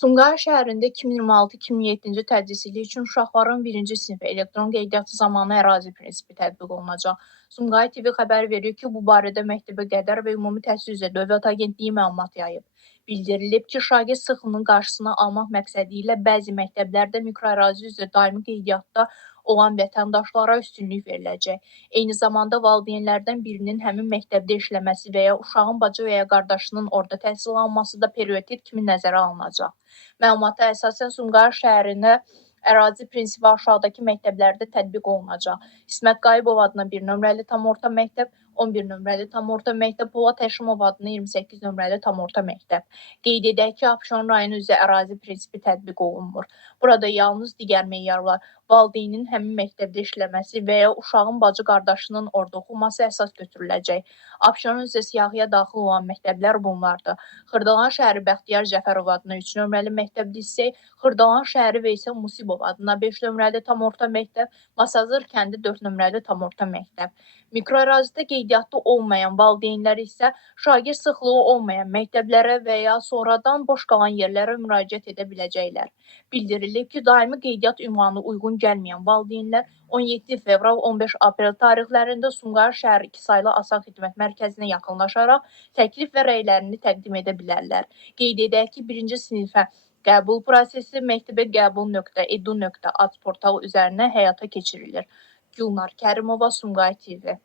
Sumqayıt şəhərində 2026-2027-ci tədris ili üçün uşaqların 1-ci sinif elektron qeydiyyatı zamanı ərazi prinsipi tətbiq olunacaq. Sumqayıt TV xəbər verir ki, bu barədə Məktəbə Qədər və Ümumi Təhsil üzrə Dövlət Agentliyi məlumat yayıb. Bildirilib ki, şagird sıxlığının qarşısını almaq məqsədi ilə bəzi məktəblərdə mikroərazi üzrə daimi qeydiyyatda olan vətəndaşlara üstünlük veriləcək. Eyni zamanda valideynlərdən birinin həmin məktəbdə işləməsi və ya uşağın bacı və ya qardaşının orada təhsil alması da prioritet kimi nəzərə alınacaq. Məlumata əsasən Sumqayıt şəhərində ərazi prinsipi aşağıdakı məktəblərdə tətbiq olunacaq. İsmət Qayıbov adına 1 nömrəli tam orta məktəb, 11 nömrəli tam orta məktəb, Polad Həşimov adına 28 nömrəli tam orta məktəb. Qeyd edək ki, Abşeron rayonu üzrə ərazi prinsipi tətbiq olunmur. Burada yalnız digər meyarlar, valideynin həmin məktəbdə işləməsi və ya uşağın bacı qardaşının orada oxuması əsas götürüləcək. Abşeron üzrə siyahıya daxil olan məktəblər bunlardır. Xırdalan şəhəri Bəxtiyar Cəfərov adına 3 nömrəli məktəb lisey, Xırdalan şəhəri Veysel Musibov adına 5 nömrəli tam orta məktəb, Masazır kəndi 4 nömrəli tam orta məktəb. Mikroərazidə qeydiyyatda olmayan valideynlər isə şagird sıxlığı olmayan məktəblərə və ya sonradan boş qalan yerlərə müraciət edə biləcəklər. Bildirilib ki, daimi qeydiyyat ünvanı uyğun gəlməyən valideynlər 17 fevral, 15 aprel tarixlərində Sumqayıt şəhər 2 saylı Asaq Xidmət Mərkəzinə yaxınlaşaraq təklif və rəylərini təqdim edə bilərlər. Qeyd edək ki, 1-ci sinifə qəbul prosesi məktəbə qəbul.edu.az portalı üzərindən həyata keçirilir. Gülnar Kərimova, Sumqayıt TV.